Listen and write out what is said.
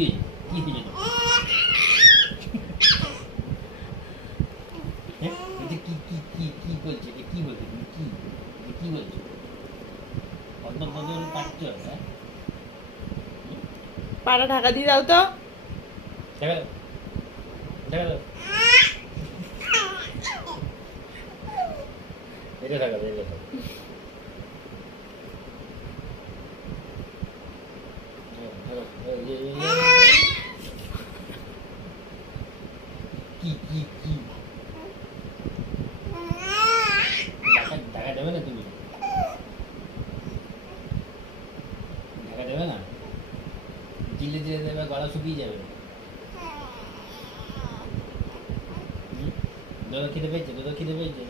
কি কি হয়েছে তো হ্যাঁ এটা কি কি কি কি বলছে এটা কি বলছে তুমি কি এটা কি বলছো বদল বদল কাটছো হ্যাঁ পাটা ঢাকা দিয়ে দাও তো। দেখা দেখা এটা দেখা এটা দেখা কি কি কি ঢাকা ঢাকা দেবে না তুমি ঢাকা দেবে না দিলে দিলে দেবে গলা শুকিয়ে যাবে দাদা খিদে পেয়েছে দাদা খিদে পেয়েছে